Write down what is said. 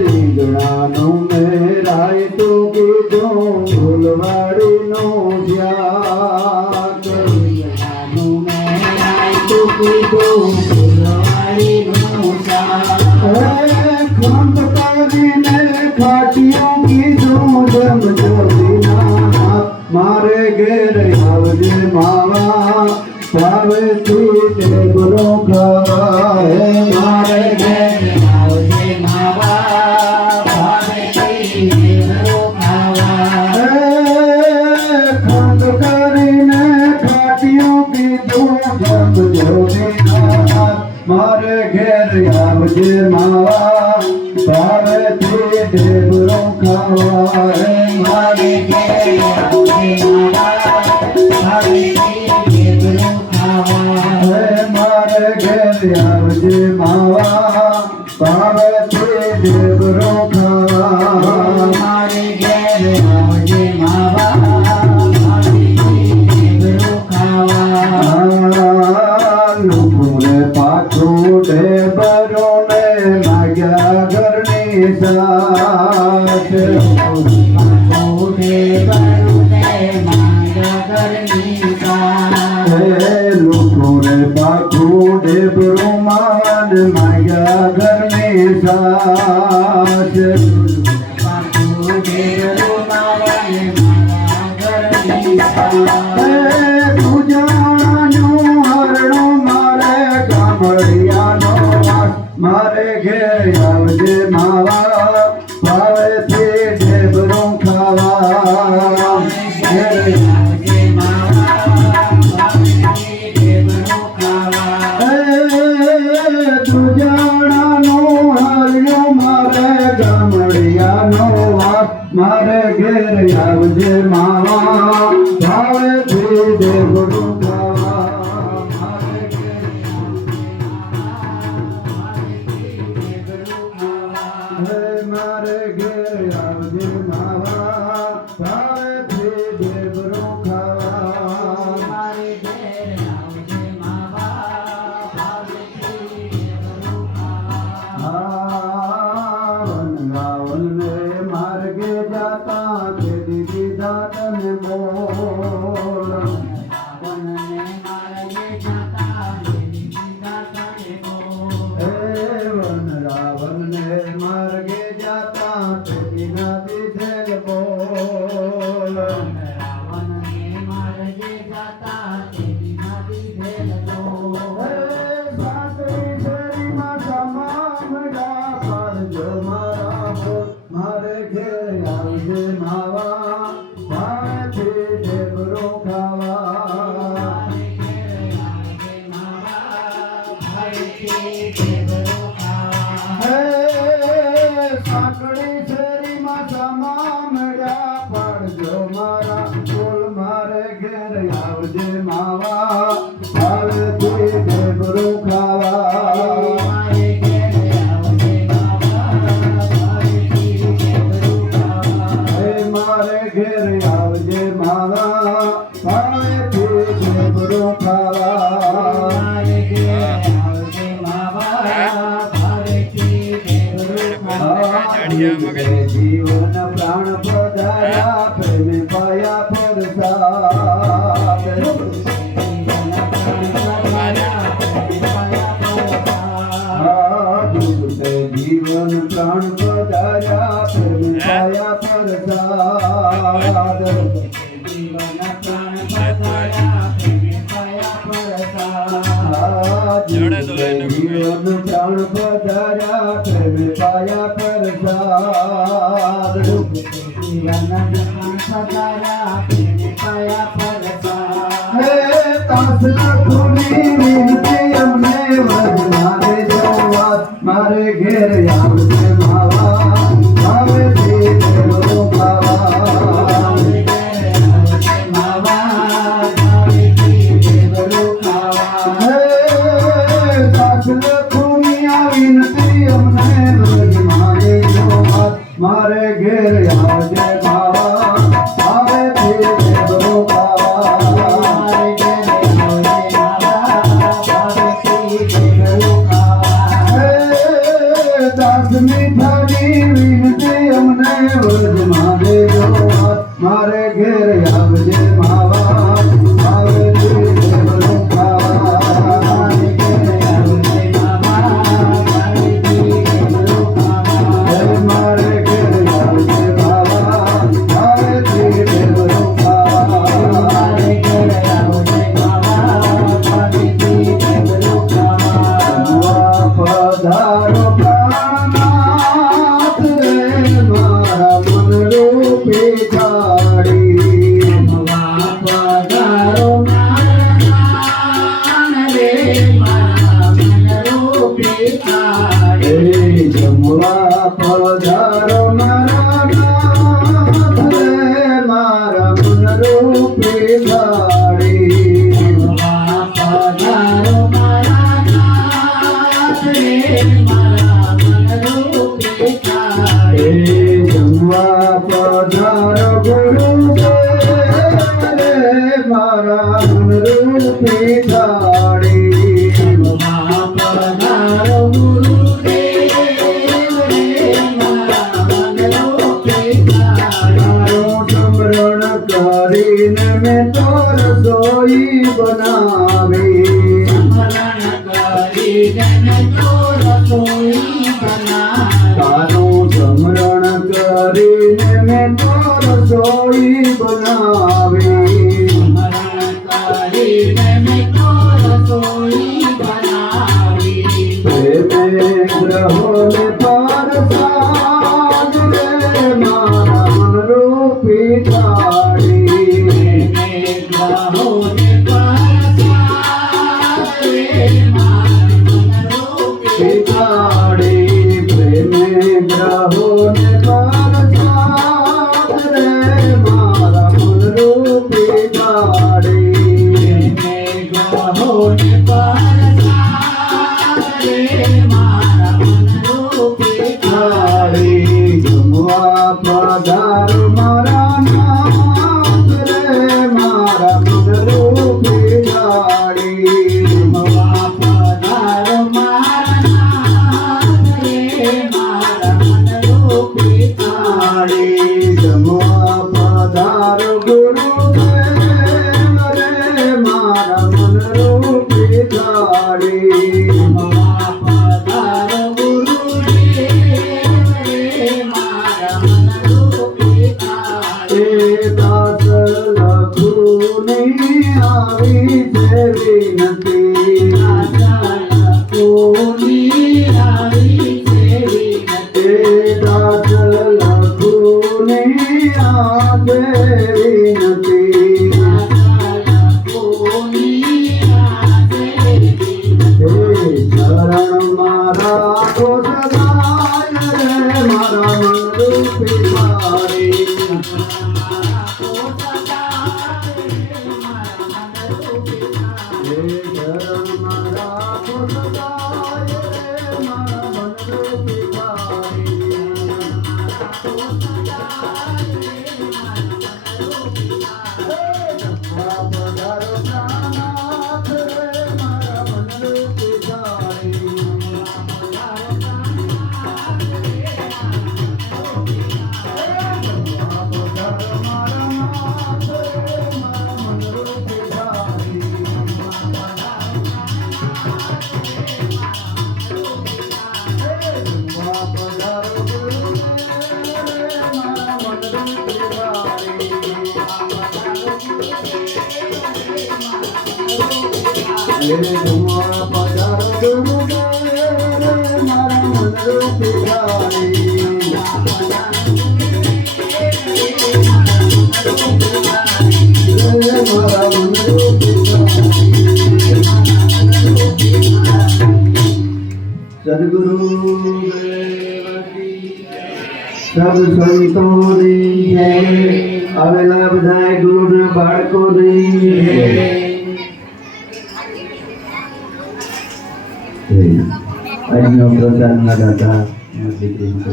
રીંગણાનો મેરાય તો કીધું ફૂલવાડીનું શાક ખંડ કરીને ખાટીઓ કીધું જમ જોડીના મારે ઘેર આવજે માવા ભાવેથી ટેબલો ખાવા મારે ઘેર આવજે માવા ભાવેથી ટેબલો ખાવા ખંડ કરીને ખાટીઓ કીધું જમ જોડીના મારે ઘેર આવજે માવા ભાવેથી ટેબલો ખાવા મારે ઘેર આવજે માવા ભાવેથી મારે ઘેર આવજે માવા ભાવેથી ટેબલો ખાવા મારે ઘેર આવજે માવા ભાવેથી ટેબલો ખાવા લોકોને પાછું ટેબલો ને માગ્યા ઘરની સાથ લોકોને પાછું ટેબલો માન માગ્યા ઘરની સાથ પૂજાનું હરણું મારે ગામડિયાનો મારે ઘેર આવજે માવા ભાવેથી ટેબલો ખાવા ઘેર આવજે માવા દુજાણાનું હરિયું મારે ગામડિયાનો મારે ઘેર આવજે માવા ભાવેથી ટેબલો મારે ઘેર આવજે માવા ભાવેથી ટેબલો ખાવા મારે ઘેર આવજે માવા ભાવેથી ટેબલો ખાવા વનરાવને માર્ગે જાતા તે દીધા તને બોલ વનને માર્ગે જાતા તે દીધા તને બોલ વનરાવને માર્ગે જાતા તે દીધા દીધેલ બોલ રાવણને માર્ગે જાતા તે દીધા દીધેલ બોલ સાસરી શરીમાં સમામડા પાડજો મારા બોલ મારે ઘેર આવજે માવા ભાવેથી ટેબલો ખાવા મારે ઘેર આવજે માવા ભાવેથી ટેબલો સાંકડી શેરીમાં સમામડા પાડજો મારા બોલ મારે ઘેર આવજે માવા ભાવેથી ટેબલો ખાવા મારે ઘેર આવજે માવા ભાવેથી ટેબલો ખાવા મારે ઘેર આવજે માવા ભાવેથી ટેબલો ખાવા મારે ઘેર આવજે માવા જીવન પ્રાણ પધાર્યા પ્રેમ પાયા પરસાદ જીવન પ્રાણ પધાર્યા પ્રેમ પાયા પરસાદ જીવન પ્રાણ પધાર્યા પ્રેમ પાયા પરસાદ જીવન પ્રાણ પધાર્યા પ્રેમ પાયા પરસાદ જીવન પ્રાણ પધાર્યા પ્રેમ પાયા પરસાદ હે તાસ લખુની વિનતી અમને વરનારે જોવા મારે ઘેર આવજે માવા ભાવેથી ટેબલો ખાવા મારે ઘેર આવજે માવા ભાવેથી ટેબલો ખાવા હે તાસ લખુની વિનતી અમને વરનારે જોવા મારે ઘેર આવજે માવા ભાવેથી ટેબલો ખાવા મારે ઘેર આવજે માવા ભાવેથી ટેબલો ખાવા હે જમવા પધારો મારા નાથ રે મારા મન રૂપી થાળી જમવા પધારો મારા નાથ રે મારા મનરૂપી થાળી. હે જમવા પધારો ગુરુદેવ રે મારા મન રૂપી થાળી જમવા પધારો ગુરુદેવ રે મારા મનરૂપી થાળી. તારું સ્મરણ કરીને મેં તો રસોઈ બનાવી સ્મરણ કરીને મેં તો રસોઈ બનાવી. તારું સ્મરણ કરીને મેં તો રસોઈ બનાવી સ્મરણ કરીને મેં તો રસોઈ બનાવી. પ્રેમે ગ્રહોને પરસાદ રે મારા મન રૂપી થાળી ગ્રહોને પરસાદ રે મારા મનરૂપી થાળી પ્રેમે ગ્રહોને પરસાદ રે મારા મન રૂપી થાળી ગ્રહોને પરસાદ રે મારા મનરૂપી થાળી જમવા પધારો મારા નાથ રે મારા મન રૂપી થાળી જમવા પધારો મારા નાથ રે મારા મનરૂપી થાળી. જમવા પધારો ગુરુદેવ રે મારા મન રૂપી થાળી જમવા પધારો ગુરુદેવ રે મારા મનરૂપી થાળી. એ દાસ લખુની આવી છે વિનતી કોની આવી છે વિનતી. એ દાસ લખુની આવે વિનતી કોની આવે વિનતી. હે ચરણ મારા તો સદાય રે મારા મન રૂપી થાળી હે ચરણ મારા તો સદાય રે મારા મન રૂપી થાળી પધારો નાથ રે મારા મન રૂપી થાળી પધારો મારા નાથ રે મારા મન રૂપી થાળી પધારો ગુરુદેવ રે મારા મન રૂપી થાળી હે જમવા પધારો ગુરુદેવ રે મારા મન રૂપી થાળી હે મારા મન રૂપી થાળી સદગુરુ સબ સંતોની જય આવેલા બધા ગુરુના બાળકોની આજનો પ્રસાદના દાતા દીકરીનો